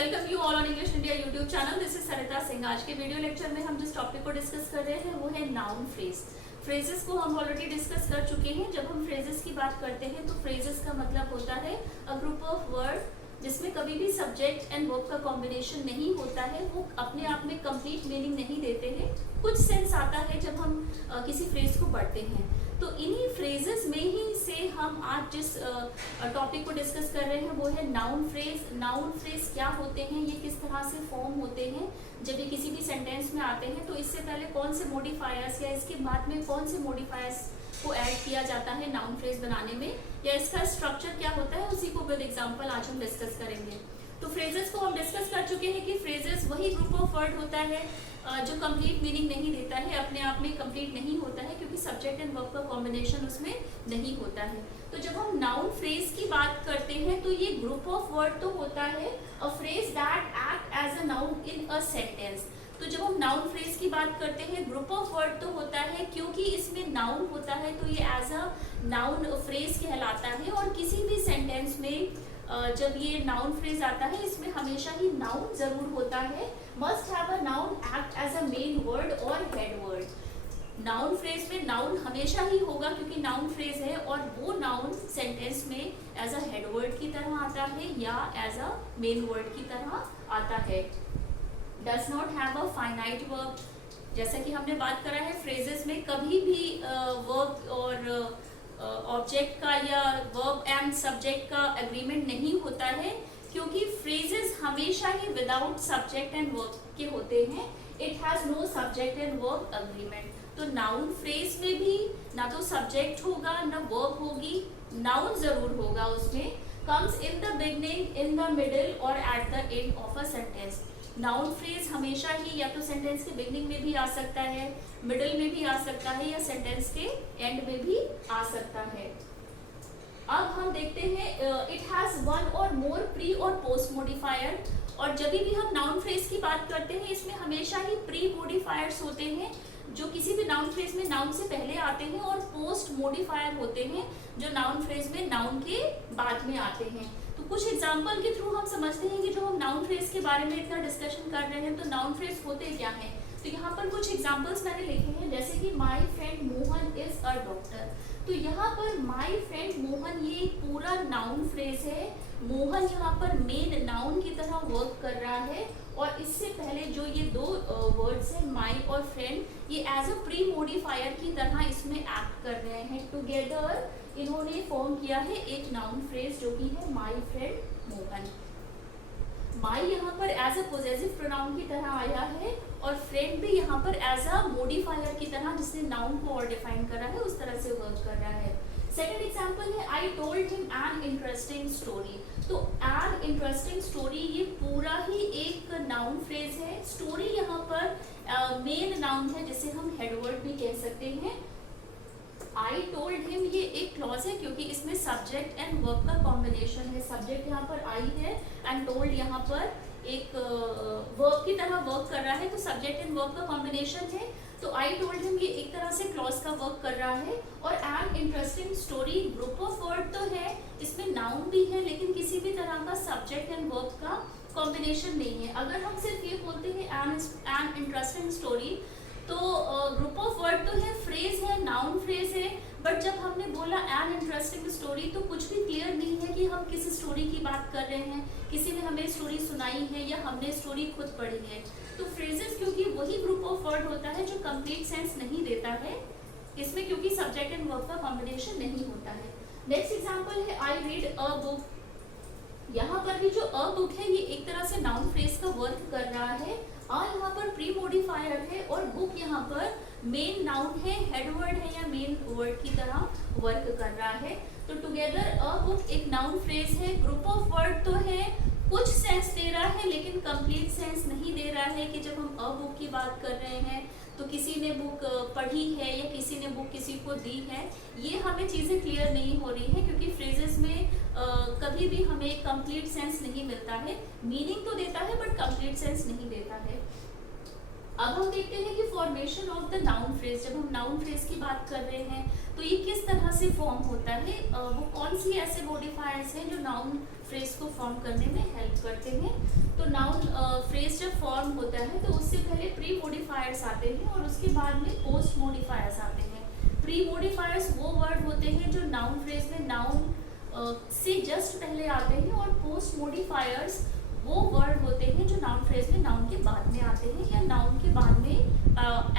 Welcome you all on English India YouTube channel. This is Sarita Singh. आज के video lecture में हम जिस टॉपिक को डिस्कस कर रहे हैं वो है नाउन फ्रेज। फ्रेजेस को हम ऑलरेडी डिस्कस कर चुके हैं। जब हम फ्रेजेस की बात करते हैं तो फ्रेजेस का मतलब होता है अ ग्रुप ऑफ वर्ड जिसमें कभी भी सब्जेक्ट एंड वर्ब का कॉम्बिनेशन नहीं होता है। वो अपने आप में कंप्लीट मीनिंग नहीं देते हैं, कुछ सेंस आता है जब हम किसी फ्रेज को पढ़ते हैं। तो इन्हीं फ्रेजेस में ही से हम आज जिस टॉपिक को डिस्कस कर रहे हैं वो है नाउन फ्रेज। नाउन फ्रेज क्या होते हैं, ये किस तरह से फॉर्म होते हैं, जब ये किसी भी सेंटेंस में आते हैं तो इससे पहले कौन से मॉडिफायर्स या इसके बाद में कौन से मॉडिफायर्स को ऐड किया जाता है नाउन फ्रेज बनाने में, या इसका स्ट्रक्चर क्या होता है, उसी को विद एग्जांपल आज हम डिस्कस करेंगे। तो फ्रेजेस को हम डिस्कस कर चुके हैं कि फ्रेजेस वही ग्रुप ऑफ वर्ड होता है जो कंप्लीट मीनिंग नहीं देता है, अपने आप में कंप्लीट नहीं होता है क्योंकि सब्जेक्ट एंड वर्ब का कॉम्बिनेशन उसमें नहीं होता है। तो जब हम नाउन फ्रेज की बात करते हैं तो ये ग्रुप ऑफ वर्ड तो होता है a phrase that act as a noun in a sentence. तो जब हम नाउन फ्रेज की बात करते हैं ग्रुप ऑफ वर्ड तो होता है क्योंकि इसमें नाउन होता है तो ये एज अ नाउन फ्रेज कहलाता है। और किसी भी सेंटेंस में जब ये नाउन फ्रेज आता है इसमें हमेशा ही नाउन जरूर होता है। Must have a noun act as a main word और हेड वर्ड। नाउन फ्रेज में नाउन हमेशा ही होगा क्योंकि नाउन फ्रेज है और वो नाउन सेंटेंस में एज अ हेड वर्ड की तरह आता है या एज अ मेन वर्ड की तरह आता है। Does not have a finite verb. जैसा कि हमने बात करा है फ्रेजेस में कभी भी वर्ब और ऑब्जेक्ट का या वर्ब एंड सब्जेक्ट का एग्रीमेंट नहीं होता है क्योंकि फ्रेजेस हमेशा ही विदाउट सब्जेक्ट एंड वर्ब के होते हैं। It has no subject and verb agreement. तो नाउन फ्रेज में भी ना तो सब्जेक्ट होगा ना वर्ब होगी, नाउन जरूर होगा उसमें। Comes in the beginning, in the middle और at the end of a sentence. Noun phrase हमेशा ही या तो सेंटेंस के बिगनिंग में भी आ सकता है, मिडिल में भी आ सकता है या सेंटेंस के एंड में भी आ सकता है। अब हम देखते हैं इट हैज वन और मोर प्री और पोस्ट मॉडिफायर। और जब भी हम नाउन फ्रेज की बात करते हैं इसमें हमेशा ही प्री मॉडिफायर्स होते हैं जो किसी भी नाउन फ्रेज में नाउन से पहले आते हैं, और पोस्ट मॉडिफायर होते हैं जो नाउन फ्रेज में नाउन के बाद में आते हैं। तो कुछ एग्जाम्पल के थ्रू हम समझते हैं कि जो हम नाउन फ्रेज के बारे में इतना डिस्कशन कर रहे हैं तो नाउन फ्रेज होते क्या हैं। तो यहाँ पर कुछ एग्जाम्पल्स मैंने लिखे हैं जैसे कि my friend Mohan is a doctor. तो यहाँ पर माई फ्रेंड मोहन ये पूरा नाउन फ्रेज है। मोहन यहाँ पर मेन नाउन की तरह वर्क कर रहा है और इससे पहले जो ये दो वर्ड्स हैं माई और फ्रेंड, ये एज अ प्री मॉडिफायर की तरह इसमें एक्ट कर रहे हैं। टुगेदर इन्होंने फॉर्म किया है एक नाउन फ्रेज जो कि है माई फ्रेंड मोहन। माई यहाँ पर एज अ पोजेसिव प्रोनाउन की तरह आया है और फ्रेंड भी यहाँ पर एज अ मॉडिफायर की तरह जिसने नाउन को और डिफाइन करा है उस तरह से वर्क कर रहा है। सेकेंड एग्जाम्पल है I told him an interesting story. तो एन इंटरेस्टिंग स्टोरी ये पूरा ही एक नाउन फ्रेज है। स्टोरी यहाँ पर मेन नाउन है जिसे हम हेडवर्ड भी कह सकते हैं। आई टोल्ड हिम ये एक क्लॉज है क्योंकि इसमें सब्जेक्ट एंड वर्ब का कॉम्बिनेशन है। सब्जेक्ट यहाँ पर आई है एंड टोल्ड यहाँ पर एक वर्ब की तरह वर्क कर रहा है, तो सब्जेक्ट एंड वर्ब का कॉम्बिनेशन है। तो आई टोल्ड हिम ये एक तरह से क्लॉज का वर्क कर रहा है। और an interesting story group of word तो है, इसमें नाउन भी है लेकिन किसी भी तरह का सब्जेक्ट एंड वर्ब का कॉम्बिनेशन नहीं है। अगर हम सिर्फ ये बोलते हैं एन इंटरेस्टिंग स्टोरी तो ग्रुप ऑफ वर्ड तो है, फ्रेज है, नाउन फ्रेज है, बट जब हमने बोला एन इंटरेस्टिंग स्टोरी तो कुछ भी क्लियर नहीं है कि हम किस स्टोरी की बात कर रहे हैं, किसी ने हमें स्टोरी सुनाई है या हमने स्टोरी खुद पढ़ी है। तो फ्रेजेस क्योंकि वही ग्रुप ऑफ वर्ड होता है जो कंप्लीट सेंस नहीं देता है इसमें, क्योंकि सब्जेक्ट एंड वर्ब का कॉम्बिनेशन नहीं होता है। नेक्स्ट एग्जाम्पल है आई रीड अ बुक। यहाँ पर भी जो अ बुक है ये एक तरह से नाउन फ्रेज का वर्क कर रहा है। आ यहाँ पर प्री मॉडिफायर है और बुक यहाँ पर मेन नाउन है, हेड वर्ड है या मेन वर्ड की तरह वर्क कर रहा है। तो टुगेदर अ बुक एक नाउन फ्रेज है। ग्रुप ऑफ वर्ड तो है, कुछ सेंस दे रहा है लेकिन कंप्लीट सेंस नहीं दे रहा है कि जब हम अ बुक की बात कर रहे हैं तो किसी ने बुक पढ़ी है या किसी ने बुक किसी को दी है, ये हमें चीज़ें क्लियर नहीं हो रही है क्योंकि फ्रेजेस में कभी भी हमें कंप्लीट सेंस नहीं मिलता है। मीनिंग तो देता है बट कंप्लीट सेंस नहीं देता है। अब हम देखते हैं कि formation of the noun phrase. जब हम नाउन फ्रेज की बात कर रहे हैं तो ये किस तरह से फॉर्म होता है, वो कौन सी ऐसे मॉडिफायर्स हैं जो नाउन फ्रेज को फॉर्म करने में हेल्प करते हैं। तो नाउन फ्रेज जब फॉर्म होता है तो उससे पहले प्री मोडिफायर्स आते हैं और उसके बाद में पोस्ट मोडिफायर्स आते हैं। प्री मोडिफायर्स वो वर्ड होते हैं जो नाउन फ्रेज में नाउन से जस्ट पहले आते हैं, और पोस्ट मोडिफायर्स वो वर्ड होते हैं जो नाउन फ्रेज में नाउन के बाद में आते हैं या नाउन के बाद में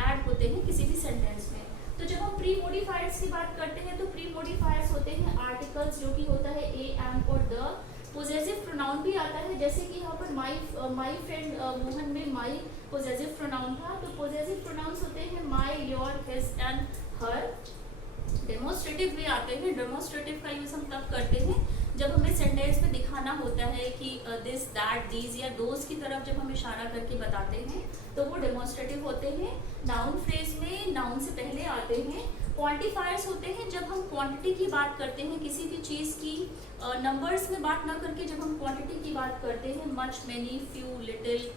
ऐड होते हैं किसी भी सेंटेंस में। तो जब हम प्री मोडिफायर्स की बात करते हैं तो प्री मोडिफायर्स होते हैं आर्टिकल्स, जो कि होता है ए, एम और द। पोजेसिव प्रोनाउन भी आता है, जैसे कि यहाँ पर माई फ्रेंड मोहन में माई पोजेसिव प्रोनाउन था। तो पोजेसिव प्रोनाउंस होते हैं my, your, his and her. Demonstrative भी आते हैं। डेमोस्ट्रेटिव का यूज हम तब करते हैं जब हमें सेंटेंस में दिखाना होता है कि दिस, दैट, दीज या दोज की तरफ जब हम इशारा करके बताते हैं तो वो डेमोस्ट्रेटिव होते हैं। नाउन फ्रेज में नाउन से पहले आते हैं। क्वांटिफायर्स होते हैं जब हम क्वांटिटी की बात करते हैं किसी भी चीज़ की, नंबर्स में बात ना करके जब हम क्वांटिटी की बात करते हैं, मच, मैनी, फ्यू, लिटिल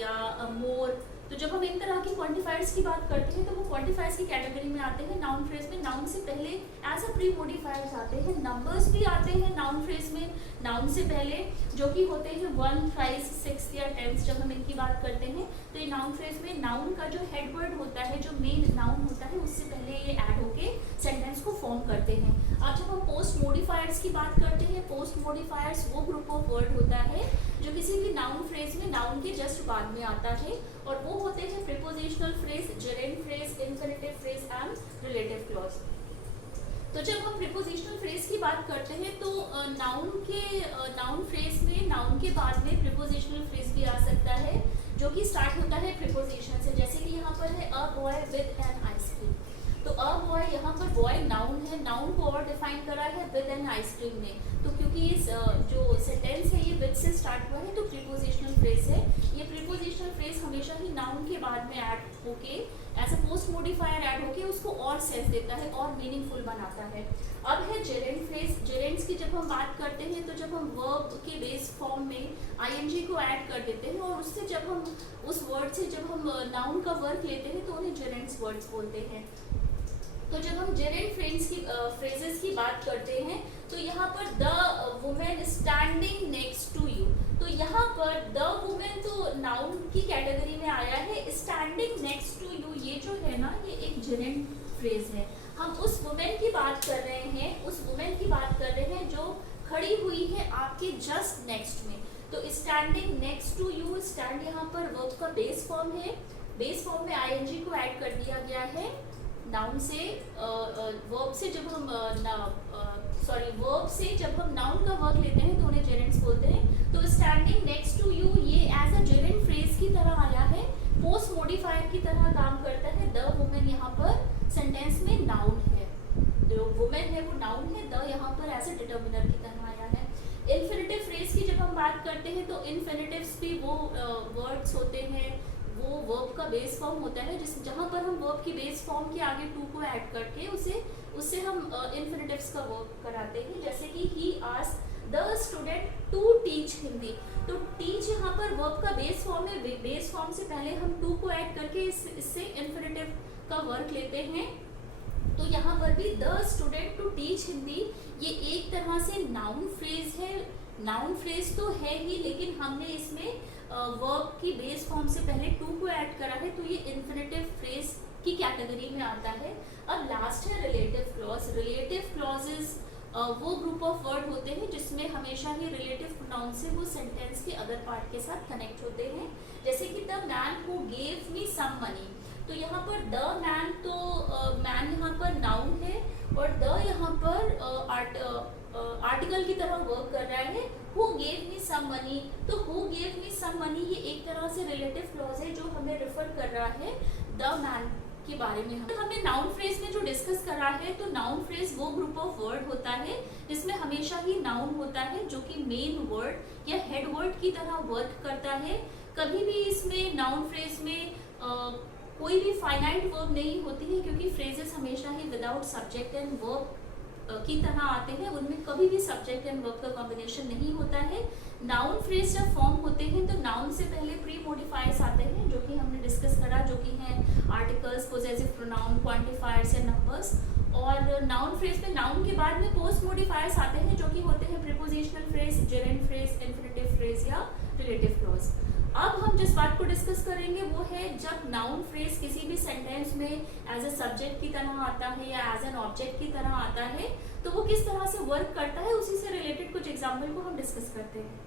या मोर। तो जब हम इन तरह की क्वांटिफायर्स की बात करते हैं तो वो क्वांटिफायर्स की कैटेगरी में आते हैं। नाउन फ्रेज में नाउन से पहले एज अ प्री मोडिफायर्स आते हैं। नंबर्स भी आते हैं नाउन फ्रेज में नाउन से पहले, जो कि होते हैं 1, 5, 6 या 10 जब हम इनकी बात करते हैं। तो ये नाउन फ्रेज में नाउन का जो हेड वर्ड होता है, जो मेन नाउन होता है, उससे पहले ये ऐड होके सेंटेंस को फॉर्म करते हैं। अब जब हम पोस्ट मोडिफायर्स की बात करते हैं, पोस्ट मोडिफायर्स वो ग्रुप ऑफ वर्ड होता है जो किसी भी नाउन फ्रेज में नाउन के जस्ट बाद में आता है, और वो होते हैं prepositional phrase, gerund phrase, infinitive phrase and relative clause. तो जब हम प्रीपोजिशनल फ्रेज की बात करते हैं तो नाउन फ्रेज में नाउन के बाद में प्रीपोजिशनल फ्रेज भी आ सकता है, जो कि स्टार्ट होता है प्रीपोजिशन से। जैसे कि यहाँ पर है a boy with an ice cream. तो अ बॉय, यहाँ पर बॉय नाउन है, नाउन को और डिफाइन करा है विद एन आइसक्रीम ने। तो क्योंकि इस जो सेंटेंस है ये विद से स्टार्ट हुआ है तो प्रीपोजिशनल फ्रेज है। ये प्रीपोजिशनल फ्रेज हमेशा ही नाउन के बाद में ऐड होके as a post modifier add होके उसको और सेंस देता है और मीनिंगफुल बनाता है। अब है जेरेंड फ्रेज। जेरेंड्स की जब हम बात करते हैं तो जब हम वर्ब के बेस फॉर्म में आईएनजी को ऐड कर देते हैं और उससे जब हम उस वर्ड से जब हम नाउन का वर्क लेते हैं तो उन्हें जेरेंड्स वर्ड्स बोलते हैं। तो जब हम जेरेंड फ्रेजेस की बात करते हैं तो यहाँ पर the women standing next to you. तो यहाँ पर द वुमेन तो नाउन की कैटेगरी में आया है। स्टैंडिंग नेक्स्ट टू यू ये जो है ना, ये एक जेरेंड फ्रेज है। हम उस वुमेन की बात कर रहे हैं, उस वुमेन की बात कर रहे हैं जो खड़ी हुई है आपके जस्ट नेक्स्ट में। तो standing next to you, stand यहाँ पर वर्ब का बेस फॉर्म है। बेस फॉर्म में आईएनजी को ऐड कर दिया गया है नाउन से। वर्ब से जब हम वर्ब से जब हम नाउन का वर्क लेते हैं तो उन्हें जेरेंड्स बोलते हैं। तो स्टैंडिंग नेक्स्ट टू यू ये एज अ जेरेंड फ्रेज की तरह आया है, पोस्ट मोडिफायर की तरह काम करता है। द वुमेन यहाँ पर सेंटेंस में नाउन है, जो वुमेन है वो नाउन है, द यहाँ पर एज अ डिटर्मिनर की तरह आया है। इन्फिनिटिव फ्रेज की जब हम बात करते हैं तो इन्फिनिटिव्स भी वो वर्ड्स होते हैं, वो वर्ब का बेस फॉर्म होता है जहाँ पर हम वर्ब की बेस फॉर्म के आगे टू को ऐड करके उससे हम इन्फिनिटिव्स का वर्क कराते हैं। जैसे कि he asked the student to teach Hindi. तो टीच यहाँ पर वर्ब का बेस फॉर्म है। बेस फॉर्म से पहले हम टू को ऐड करके इससे इन्फिनिटिव का वर्क लेते हैं। तो यहाँ पर भी the student to teach Hindi ये एक तरह से नाउन फ्रेज है। नाउन फ्रेज तो है ही, लेकिन हमने इसमें वर्ब की बेस फॉर्म से पहले टू को ऐड करा है, तो ये इन्फिनिटिव फ्रेज की कैटेगरी में आता है। अब लास्ट है रिलेटिव क्लॉज। रिलेटिव क्लॉजेज वो ग्रुप ऑफ वर्ड होते हैं जिसमें हमेशा ही रिलेटिव प्रोनाउन से वो सेंटेंस के अदर पार्ट के साथ कनेक्ट होते हैं। जैसे कि the man who gave me some money. तो यहाँ पर द मैन, तो मैन यहाँ पर नाउन है और द यहाँ पर आर्टिकल की तरह वर्क कर रहा है। Who gave me some money, तो who gave me some money ये एक तरह से रिलेटिव क्लॉज है जो हमें रेफर कर रहा है द मैन के बारे में। हमने नाउन फ्रेज में जो डिस्कस करा है, तो नाउन फ्रेज वो ग्रुप ऑफ वर्ड होता है जिसमें हमेशा ही नाउन होता है जो कि मेन वर्ड या हेड वर्ड की तरह वर्क करता है। कभी भी इसमें नाउन फ्रेज में कोई भी फाइनाइट वर्ब नहीं होती है, क्योंकि फ्रेजेस हमेशा ही विदाउट सब्जेक्ट एंड वर्ब की तरह आते हैं। उनमें कभी भी सब्जेक्ट एंड वर्ब का कॉम्बिनेशन नहीं होता है। नाउन फ्रेज जब फॉर्म होते हैं तो नाउन से पहले प्री मोडिफायर्स आते हैं, जो कि हमने डिस्कस करा, जो कि हैं आर्टिकल्स, पोजेसिव प्रोनाउन, क्वांटिफायर्स या नंबर्स। और नाउन फ्रेज में नाउन के बाद में पोस्ट मोडिफायर्स आते हैं, जो कि होते हैं prepositional phrase, gerund phrase, infinitive phrase या रिलेटिव क्लॉज। अब हम जिस बात को डिस्कस करेंगे वो है जब नाउन फ्रेज किसी भी सेंटेंस में एज अ सब्जेक्ट की तरह आता है या एज एन ऑब्जेक्ट की तरह आता है तो वो किस तरह से वर्क करता है, उसी से रिलेटेड कुछ एग्जाम्पल को हम डिस्कस करते हैं।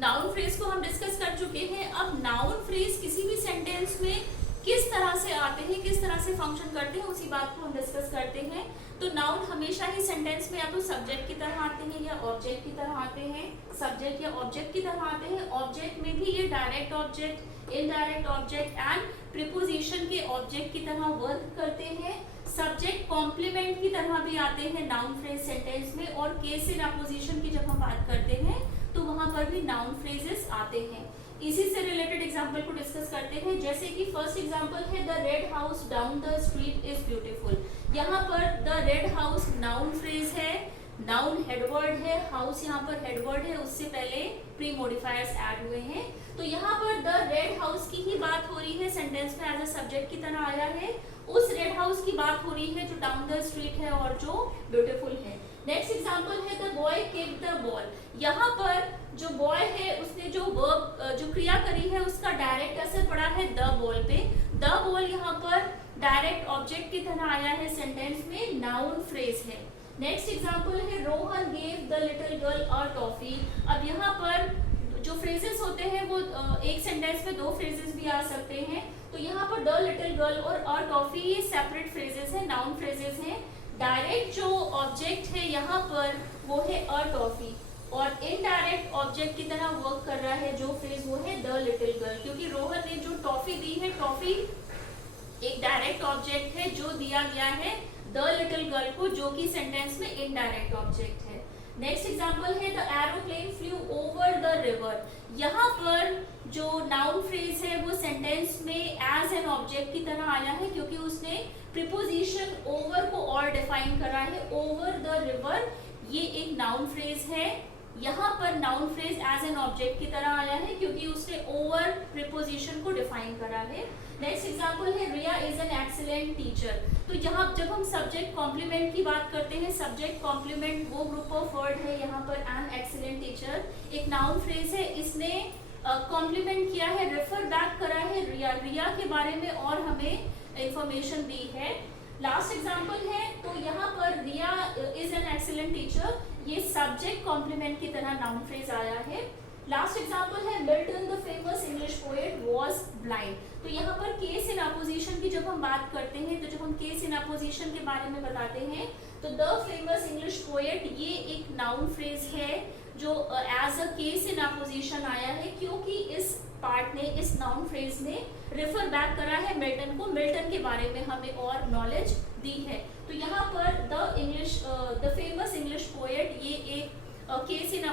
नाउन फ्रेज को हम डिस्कस कर चुके हैं। अब नाउन फ्रेज किसी भी सेंटेंस में किस तरह से आते हैं, किस तरह से फंक्शन करते हैं, उसी बात को हम डिस्कस करते हैं। तो नाउन हमेशा ही सेंटेंस में या तो सब्जेक्ट की तरह आते हैं या ऑब्जेक्ट की तरह आते हैं। सब्जेक्ट या ऑब्जेक्ट की तरह आते हैं। ऑब्जेक्ट में भी ये direct object, indirect object and preposition के ऑब्जेक्ट की तरह वर्क करते हैं। सब्जेक्ट कॉम्प्लीमेंट की तरह भी आते हैं नाउन फ्रेज सेंटेंस में। और केस इन अपोजिशन की जब हम बात करते हैं तो वहां पर भी नाउन फ्रेजेस आते हैं। इसी से रिलेटेड एग्जाम्पल को डिस्कस करते हैं। जैसे कि फर्स्ट एग्जाम्पल है the red house down the street is beautiful. यहाँ पर the red house noun phrase है, नाउन हेडवर्ड है, हाउस यहाँ पर हेडवर्ड है, उससे पहले प्री मॉडिफायर्स ऐड हुए हैं। तो यहाँ पर द रेड हाउस की ही बात हो रही है, सेंटेंस में एज अ सब्जेक्ट की तरह आया है। उस रेड हाउस की बात हो रही है जो डाउन द स्ट्रीट है और जो ब्यूटीफुल है। नेक्स्ट एग्जाम्पल है the boy kicked the ball. यहाँ पर जो बॉय है उसने जो वर्ब जो क्रिया करी है उसका डायरेक्ट असर पड़ा है द बॉल पे। द बॉल यहाँ पर डायरेक्ट ऑब्जेक्ट की तरह आया है सेंटेंस में, नाउन फ्रेज है। नेक्स्ट एग्जाम्पल है Rohan gave the little girl a toffee. अब यहाँ पर जो फ्रेजेस होते हैं वो एक सेंटेंस में दो फ्रेजेस भी आ सकते हैं। तो यहाँ पर द लिटिल गर्ल और अ टॉफी ये सेपरेट फ्रेजेस हैं, नाउन फ्रेजेस हैं। डायरेक्ट जो ऑब्जेक्ट है यहाँ पर वो है अ टॉफी और इनडायरेक्ट ऑब्जेक्ट की तरह वर्क कर रहा है जो फ्रेज वो है द लिटिल गर्ल, क्योंकि रोहन ने जो टॉफी दी है, टॉफी एक डायरेक्ट ऑब्जेक्ट है जो दिया गया है द लिटिल गर्ल को, जो कि सेंटेंस में इनडायरेक्ट ऑब्जेक्ट है। नेक्स्ट एग्जांपल है the aeroplane flu over the river. यहाँ पर जो नाउन फ्रेज है वो सेंटेंस में एज एन ऑब्जेक्ट की तरह आया है, क्योंकि उसने प्रीपोजिशन ओवर को और डिफाइन करा है। ओवर द रिवर ये एक नाउन फ्रेज है। यहाँ पर noun phrase as an object की तरह आया है क्योंकि उसने ओवर प्रीपोजिशन को डिफाइन करा है। नेक्स्ट एग्जांपल है रिया इज एन एक्सीलेंट टीचर। तो यहाँ जब हम सब्जेक्ट कॉम्प्लीमेंट की बात करते हैं, सब्जेक्ट कॉम्प्लीमेंट वो ग्रुप ऑफ वर्ड है। यहाँ पर एन एक्सीलेंट टीचर एक नाउन फ्रेज है, इसने कॉम्प्लीमेंट किया है, रेफर बैक करा है रिया के बारे में और हमें इंफॉर्मेशन दी है। लास्ट एग्जांपल है तो यहाँ पर रिया इज एन एक्सीलेंट टीचर, ये सब्जेक्ट कॉम्प्लीमेंट की तरह नाउन फ्रेज आया है। लास्ट एग्जांपल है Milton the famous English poet was blind. तो यहाँ पर केस इन अपोजिशन की जब हम बात करते हैं, तो जब हम केस इन अपोजिशन के बारे में बताते हैं तो द फेमस इंग्लिश पोएट ये एक नाउन फ्रेज है जो as a case in apposition आया है, क्योंकि इस पार्ट ने, इस नाउन फ्रेज ने रेफर बैक करा है मिल्टन को, मिल्टन के बारे में हमें और नॉलेज दी है। तो यहाँ पर द फेमस इंग्लिश पोएट ये एक केस इन